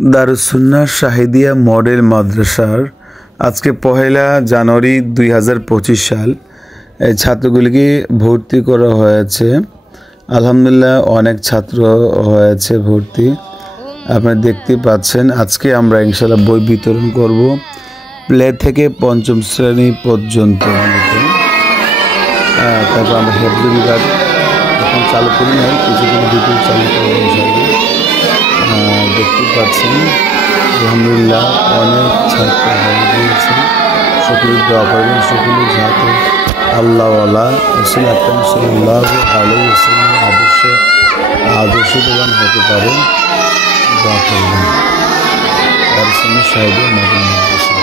দারুস সুন্নাহ শাহিদিয়া model মাদ্রাসার আজকে ১লা জানুয়ারি ২০২৫ সাল এই ছাত্রগুলিকে ভর্তি করা হয়েছে। আলহামদুলিল্লাহ অনেক ছাত্র হয়েছে ভর্তি, আপনারা দেখতে পাচ্ছেন। আজকে আমরা ইনশাআল্লাহ বই বিতরণ করব প্লে থেকে পঞ্চম শ্রেণী পর্যন্ত। তারপর আমরা হেফজ বিভাগ এখন চালু করি নাই, কিছুদিন ভিতরে চালু করবো ইনশাআল্লাহ। দেখতে পাচ্ছেন আলহামদুলিল্লাহ অনেক ছাত্র হয়ে গিয়েছে। সকলে দোয়া করবেন, সকলে যাতে আল্লাহওয়ালা রাসূল আকরাম সাল্লাল্লাহু আলাইহি ওয়াসাল্লামের আদর্শ প্রদান হতে পারে। দোয়া করবেন। দারুস সুন্নাহ শাহিদিয়া মডেল মাদ্রাসা।